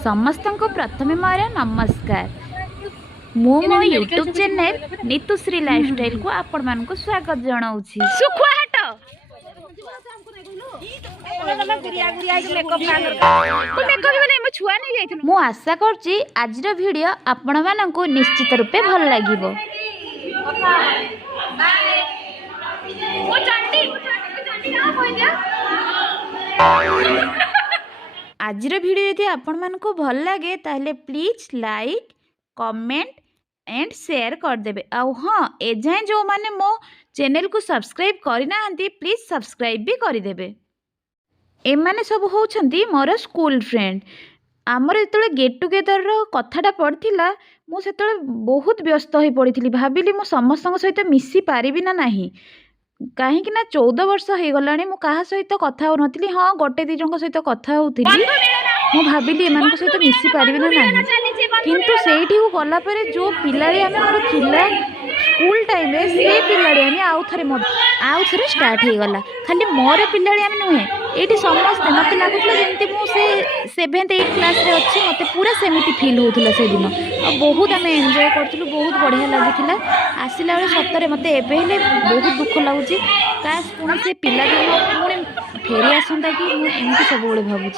समस्त को प्रथमे मोर नमस्कार। मो मो यूट्यूब चैनल नीतुश्री लाइफस्टाइल को आपण मान को स्वागत जनाऊँगी। मु आशा करछि आज वीडियो आपण मान को निश्चित रूपे भल लागिबो। आज वीडियो यदि आपण मान को भल लगे ताहले please like comment and share कर देबे। आउ हाँ एजाए जो माने मो चैनल को सब्सक्राइब करना प्लीज सब्सक्राइब भी कर देबे। ए माने सब होउछंती मोर स्कूल फ्रेंड। आमर जो गेट टुगेदर कथाटा पड़ता मुझे बहुत व्यस्त हो पड़ी भाविली मु समस्त सहित मिसी पारिबी ना नहीं कहीं 14 वर्ष हो गला क्या सहित कथा हो नी। हाँ गोटे दी जन सहित कथा होती मु भाविली एम सहित मिसी पारिबी ना नहीं किंतु सेठी गलापर जो पिलाड़ी आम थिला स्कूल टाइम से पिलाड़ी आम आउ थे स्टार्ट हो गला खाली मोर पिलाड़ी आम नुहे ये समस्ते मत लगुला जमी मुझे 7th 8th क्लास रे अच्छी मत पूरा सेमती फिल होता से दिन बहुत आम एंजॉय करूँ बहुत बढ़िया लगी आसला बेले सतरे मत एवं बहुत दुख लगुच काश पुणी से पिला दिन पुणी फेरी आसंता कि मुझे सब भावुँ।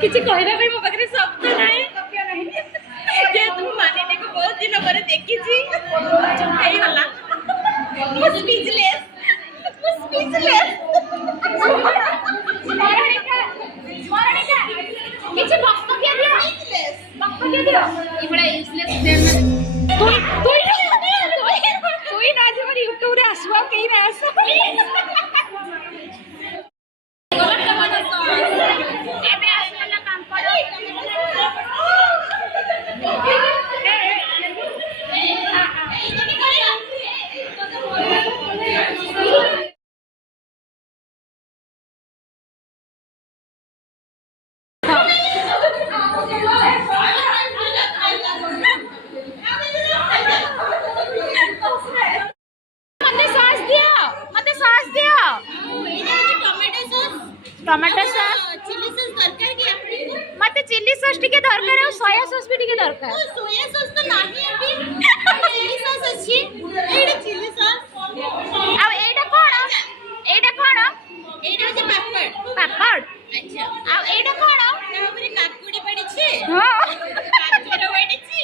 किसी कहना मो पाखे शब्द नहीं तू मानिनी को बहुत दिन पर देखी छी चुप गला मैं स्पीचलेस स्मरणिका किछ वक्तव्य दियो वक्तव्य दियो इबड़ा यूजलेस देना तू ना जे मोर यूट्यूब रे आसबा के ना आस एबे आसला काम करो टमाटो सॉस चिली सॉस दरकार की आपने मते चिली सॉस टिके दरकार और सोया सॉस भी टिके दरकार सोया सॉस तो नाही अभी चिली सॉस अछि एडा चिली सॉस अब एडा कोन एडा जे पापड़ अच्छा अब एडा कोन हमरे काकुड़ी पड़ी छी हां काकुड़ी पड़ी छी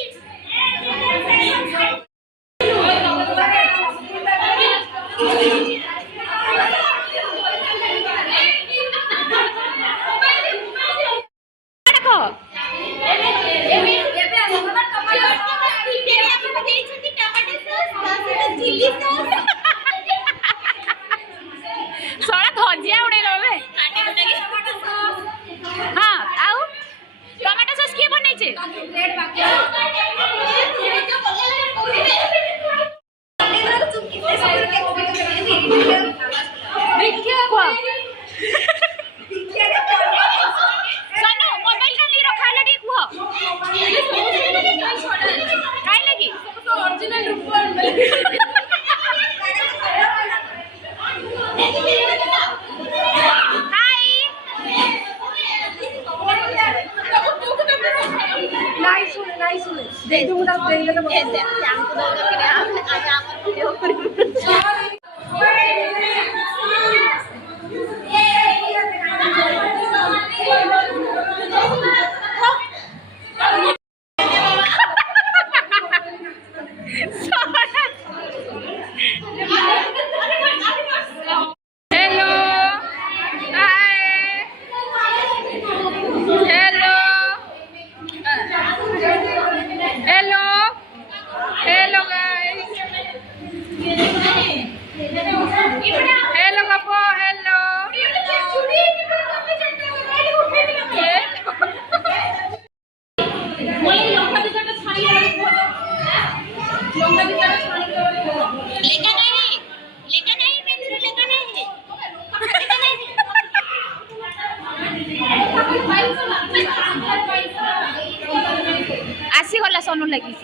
आसीगला सोनू लगी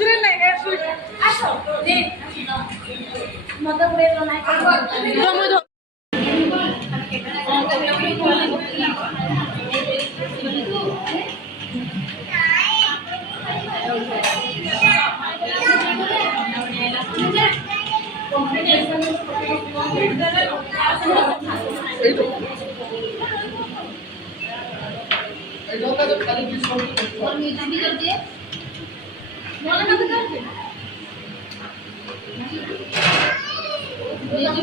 नेचुरल नहीं है स्वीट आसो ने मत बे बनाई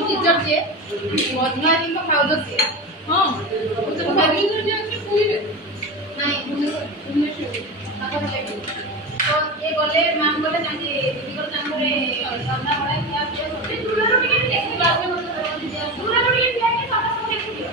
टीचर जे बदमाशी को खाऊ दो हां तो भाभी ने जे पूरी नहीं तो ये बोले मैम बोले ना कि दीदी को काम करे सामना वाला क्या है दूर रो के देख क्लास में दूर रो के जाके सामना सब देख लियो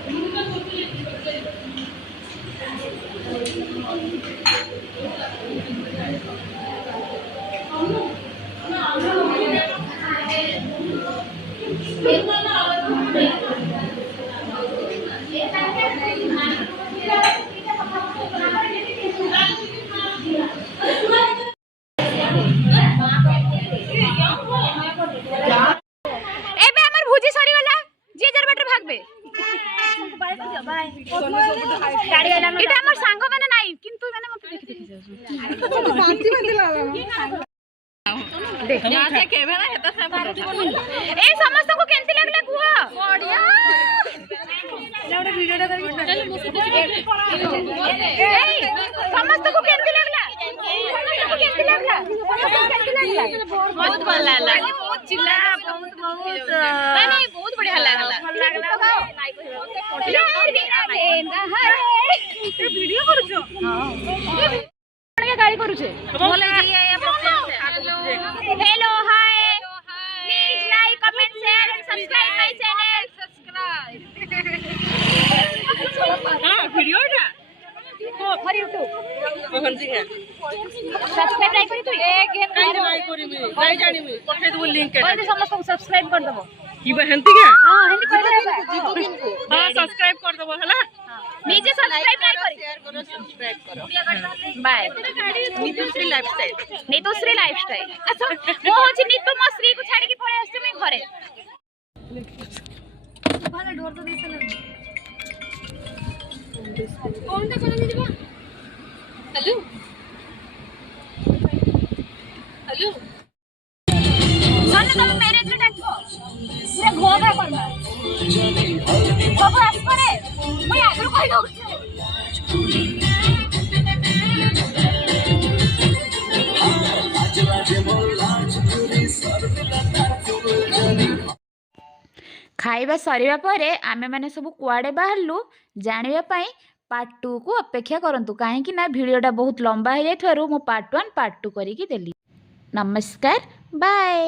एबे हमर भुजी सरी गला जे जर बेटर भागबे इटा हमर सांग माने नाही किंतु माने मते देखि जाऊ बांती बांती लाला देख ना से केबे ना हेता से ए समस्त को केंती लागले कुआ बढ़िया एटा वीडियो टा करी ए समस्त को केंती लागला समस्त को केंती लागला बहुत भल लागला बहुत चिल्ला बहुत नहीं नहीं बहुत बढ़िया लागला वीडियो करू छो हां के गाड़ी करू छे बोले hello hi please like comment share and subscribe my channel subscribe हां वीडियो ना फॉर YouTube मोहन जी है सब्सक्राइब नहीं करी तू एक एक नहीं करी नहीं जानी मी पठे दो लिंक के ओए समस्त सब्सक्राइब कर दबो की बहनती क्या हां हिंदी कर हां सब्सक्राइब कर दबो हला नीचे सब्सक्राइब नहीं करी शेयर करो सब्सक्राइब करो बाय नीतुश्री लाइफस्टाइल नीतुश्री लाइफस्टाइल अच्छा मो होची नीतु मश्री को छाड़ी की पळे आछे मैं घरे भाला डोर तो दिसला कौन ता चला दीदी हेलो हेलो सोने तुम मैरिज रे डाको पूरा घोगा करना बाबू आस करे मैं आगु कहि दो खाइबा सरिबा परे आमे माने सब कुआडे बाहरलु जानिबा पई पार्ट 2 को अपेक्षा करंतु काहे कि ना वीडियोटा बहुत लंबा हो जाय थरु मो पार्ट 1 पार्ट 2 करी की देली नमस्कार बाय।